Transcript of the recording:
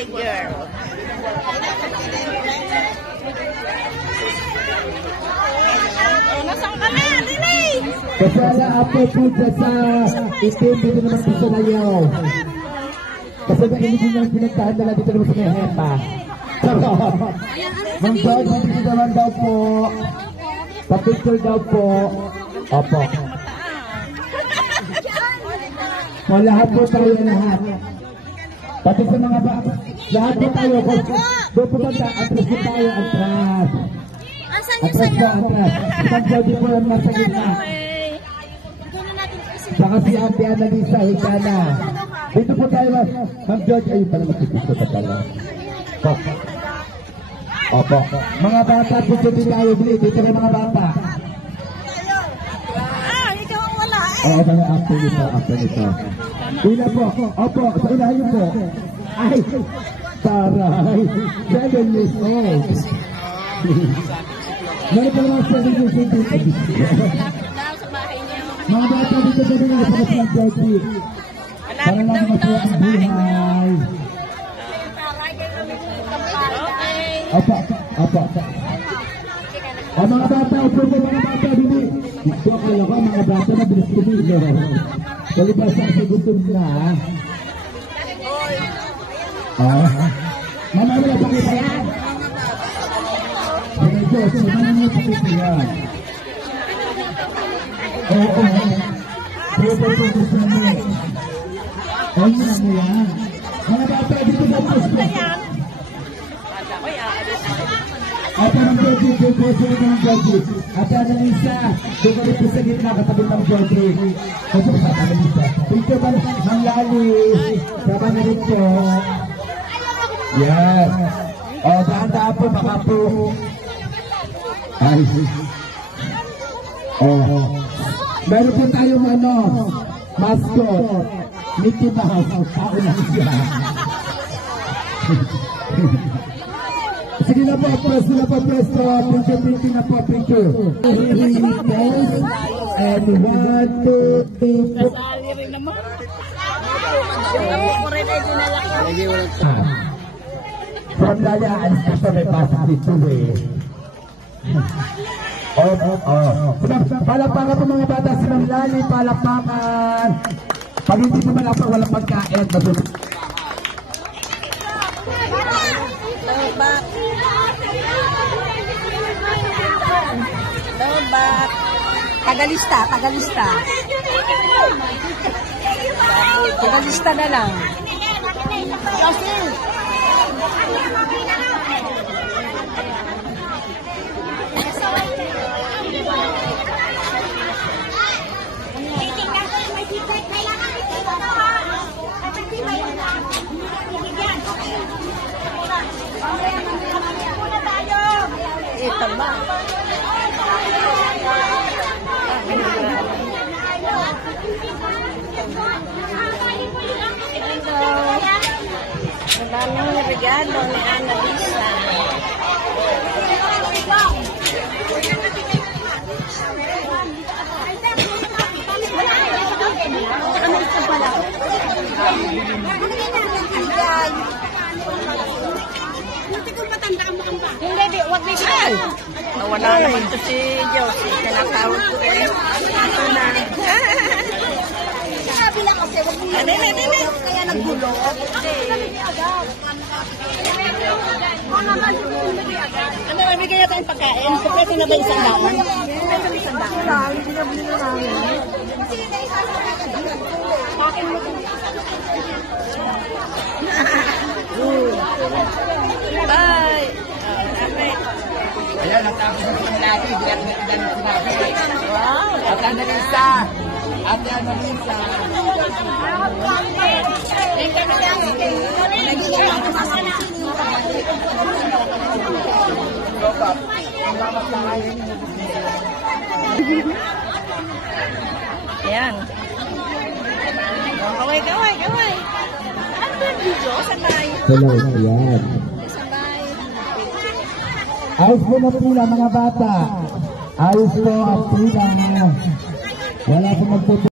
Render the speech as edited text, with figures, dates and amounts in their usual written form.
birthday girl. Nasaan ka na, Lili? Kasala ako po dyan sa itim, dito naman po sa layaw. Kasi na hindi nyo pinagtahan na lang dito naman sa may hepa. Ma'am George, dito naman daw po. Pa-picture daw po. Opo. O lahat po tayo lahat. Pati sa mga ba, lahat po tayo. Doon po banda, atras po tayo, atras. Atras po, atras. Ma'am George po ang nasa gitna. Saka si Ate Annalisa, hika na. Dito po tayo, Ma'am George. Ayun pala, magpipicture ka pala. Opo. Mga bata, picture din tayo. Dito ka mga bata. Ikaw ang wala eh. Oo, mga after nito. Una po, opo, sa unahan niyo po. Ay, taray. 7 years old. Meron pa naman 7 years old. Mga bata, dito ka din sa Mas Georgie. Para lang masaya ang buhay. Opo. O mga bata, upo po mga bata, bili. Ito akala ko, mga bata na bilis kumilo. Kalibasa kasi gutom na. Mama, wala sakit yan. Sige, Diyos, wala mo sakit yan. Oo. Pwede po gusto mo. Ayun na mo yan. Mga bata, dito na po. At ang Georgie, at ang isa, doon po sa gitna, katabi ng Georgie. Kasi sa Annalisa. Dito ba ang lali? Sama na rin po. Yes. O, dahan-dahan po, baka po. Ay. O. Meron po tayong mascot. Mickey Mouse. Ako lang siya. Sige na po, pwesto. Picture na po, picture. And 1, 2, 3, 4. Kasali rin naman. From Daya, alis ka siya may pasok dito eh. Palakpakan po mga bata sa Lali, palakpakan. Pag hindi po malakpak, walang pagkain. Lobat. Tagalista. Tagalista na lang. Ito ba? Maraming regalo ni Annalisa. Hindi, wag na siya. Wala naman to si Josie. Kinakawag ko eh. Ito na. Sabi lang kasi, wag niya. Kaya naggulo. Ano, mabigay natin yung pagkain? Pwede na ba yung sandaan? Pwede na yung sandaan? Hindi na bilhin na namin. Pakin mo ito. Bye! Ayan, natapos na sila natin. Hindi natin sinabi. Wow! Ate Annalisa. Ayan. Kaway. Ano ba yung video? Sabay. Hello, ayan. Sabay. Ayos po na pula mga bata. Ayos po ang pula. Wala po magpupunta.